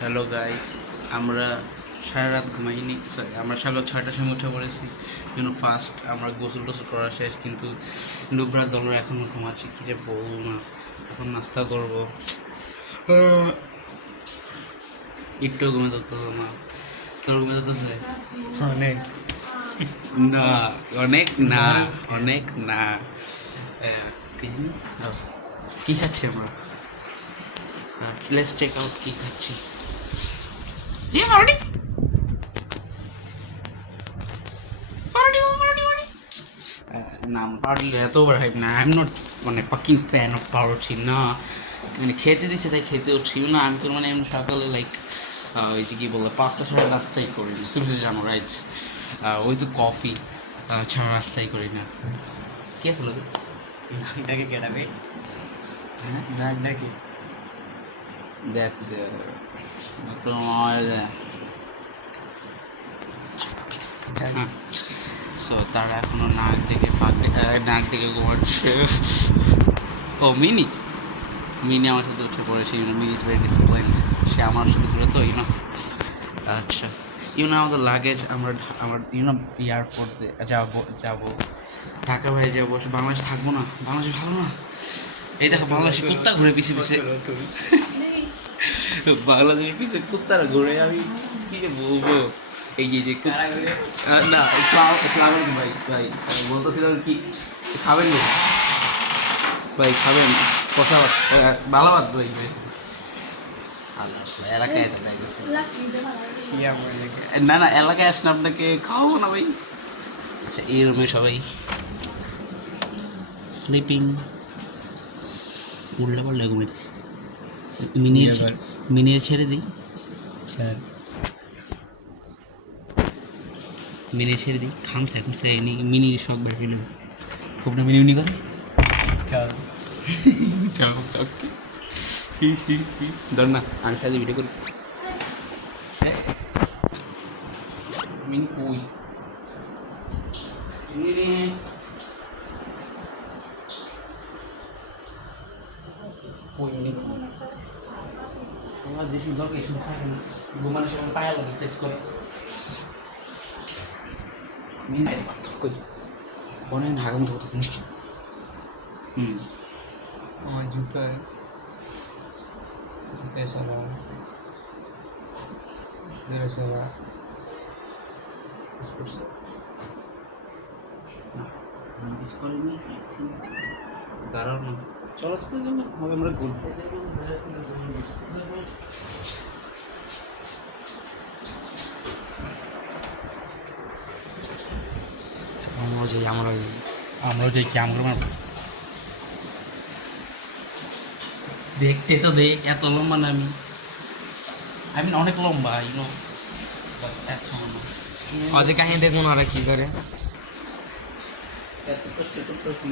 Hello guys, আমরা সারা রাত ঘুমাইনি। Sorry, আমরা সকাল 6টার সময় উঠে পড়েছি। ফার্স্ট আমরা গোসল টোসল করা শেষ, কিন্তু ডুবরার দলরা এখনও ঘুমাচ্ছি। কী যে বলবো না, এখন নাস্তা করবো। একটু ঘুমে ধরতেছে না। তোর ঘুমে ধরতেছে? অনেক না, অনেক না, অনেক না। কী খাচ্ছি আমরা? লেটস চেক আউট কী খাচ্ছি। না, পাউরুটি এত বড় হাইপ না। I am not fucking fan of পাউরুটি না। খেতে দিচ্ছে তাই খেতে উঠছিও না। আমি তো এমনি সকালে লাইক ওই যে কী বলবো, পাঁচটা ছাড়া নাস্তাই করি না। তুমি তো জানো রাইট, ওই তো কফি ছাড়া নাস্তাই করি না। কি আসলো নাকটাকে কেটাবে হ্যাঁ, নাক নাকি দ্যাটস তোমার হ্যাঁ। সো তারা এখনো নাক ডেকে ঘুমাচ্ছে। ও মিনি মিনি আমার সাথে উঠে পড়েছে। Mini is very disciplined. সে আমার সাথে ঘুরে তো আচ্ছা, আমাদের লাগেজ আমার এয়ারপোর্টে যাবো ঢাকা বাইরে যাবো। বাংলাদেশ থাকবো না, বাংলাদেশ ভালো না। এই দেখো বাংলাদেশে কুত্তা ঘুরে পিছিয়ে পিছিয়ে। বাংলাদেশের পিছিয়ে কুত্তারা ঘুরে, আমি কি যে বলবো। এই যে না, ফ্লাওয়ার ভাই ভাই বলতেছিলাম কি খাবেন না ভাই, খাবেন কষা ভাত, ভালো ভাত ভাই ভাই। এলাকায় না না, এলাকায় আসলে আপনাকে খাওয়াবো না ভাই। আচ্ছা, এই রুমে সবাই স্লিপিং, উল্লে পাল্লে ঘুমাইতেছে। মিনিয়ে ছেড়ে দিই, মিনি ছেড়ে দিই। খামছে এখন সে মিনির শখ বের ফেলে খুব না মিনি করে। চল চল ধর না, আমি সাথে ভিডিও করি। মিনি কই মিনি কই মিনি তোমার দেশি দরকার এসব থাকে না। ঘুমানোর সময় পায়ে লাগে টেস্ট করে মিনি কই অনেক হাগম ধরতেছে নিশ্চয়। আমার জুতায় সারা সারা দাঁড়াও না, চলো চলো চলো, হবে আমরা ঘুরবো। আমরাও যাই কি আমরা মারবো। দেখতে তো দেখ, এত লম্বা না আমি। অনেক লম্বা এত না। ওদের কাহিনী দেখুন ওরা কি করে। এত কষ্ট করতেছি,